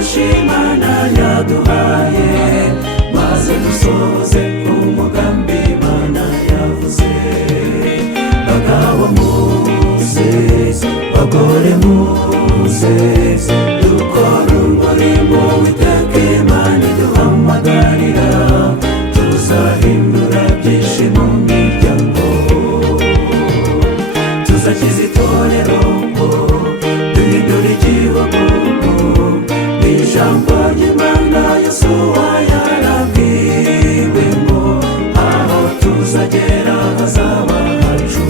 tubashe Imana yaduhaye, maze dusohoze umugambi Imana yavuze. Bagabo muze, bagore muze, dukore umurimo w'Uwiteka Imana iduhamagarira, tuzahindura byinshi mu miryango, tuzakiza itorero, duhindura igihugu. Ijambo ry'Imana Yosuwa yarabwiwe ngo aho tuzagera hazaba hacu.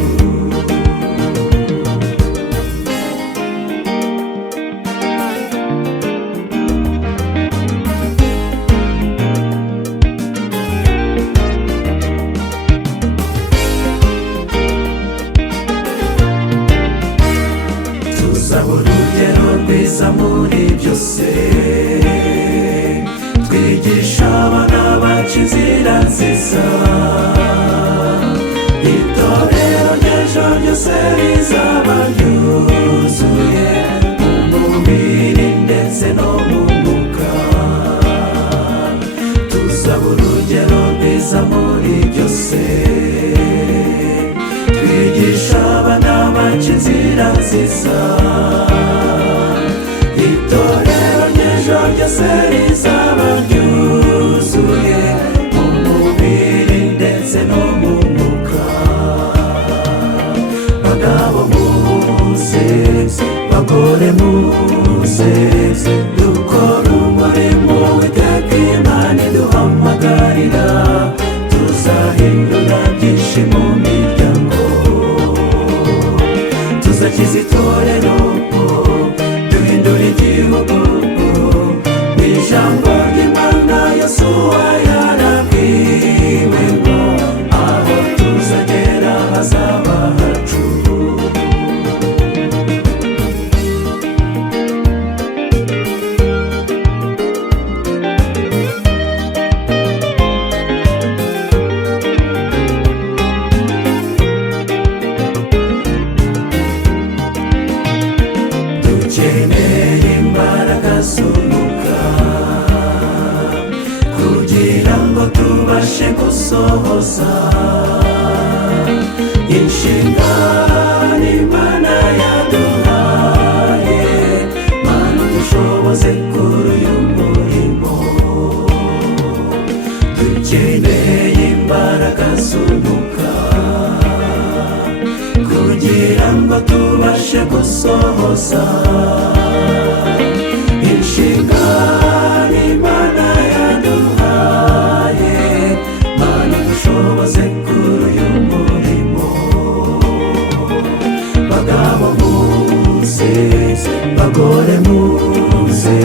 Tuzaba urugero rwiza muri byose, twigisha abana bacu inzira nziza. Itorero ry'ejo ryose rizaba ryuzuye mu mubiri ndetse no mu mwuka. Tuzaba urugero rwiza muri byose, twigisha abana bacu inzira nziza. Itorero ry'ejo ryose rizaba ryuzuye mu mubiri ndetse no mu mwuka. Bagabo muze, bagore muze, dukore umurimo w'Uwiteka Imana iduhamagarira, tuzahindura byinshi mu miryango, tuzakiza itorero, duhindura igihugu. Ijambo ry'Imana Yosuwa yarabwiwe ngo aho tuzagera hazaba hacu. Dukeneye imbaraga z'Umwuka kugira ngo tubashe gusohoza inshingano Imana yaduhaye. Mana udushoboze kuri uyu murimo, dukeneye imbaraga z'Umwuka kugira ngo tubashe gusohoza inshingano Imana yaduhaye. Mana dushoboze kuri uyu murimo. Bagabo muze, bagore muze,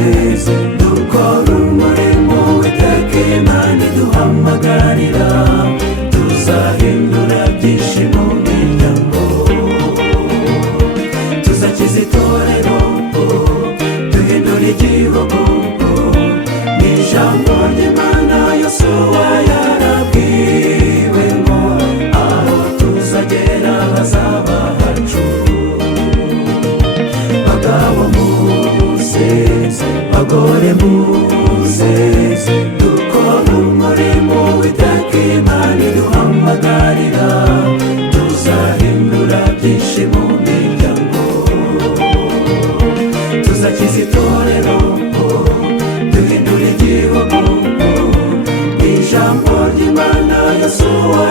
dukore umurimo w'Uwiteka Imana iduhamagarira, tuzahindura byinshi mu miryango, tuzakiza itorero, duhindura igihugu. Ijambo ry'Imana Yosuwa yarabwiwe ngo aho tuzagera hazaba hacu. Bagabo muze, bagore muze, dukore umurimo w'Uwiteka Imana iduhamagarira, tuzahindura byinshi mu miryango, tuzakiza itorero, duhindura igihugu. Ijambo ry'Imana Yosuwa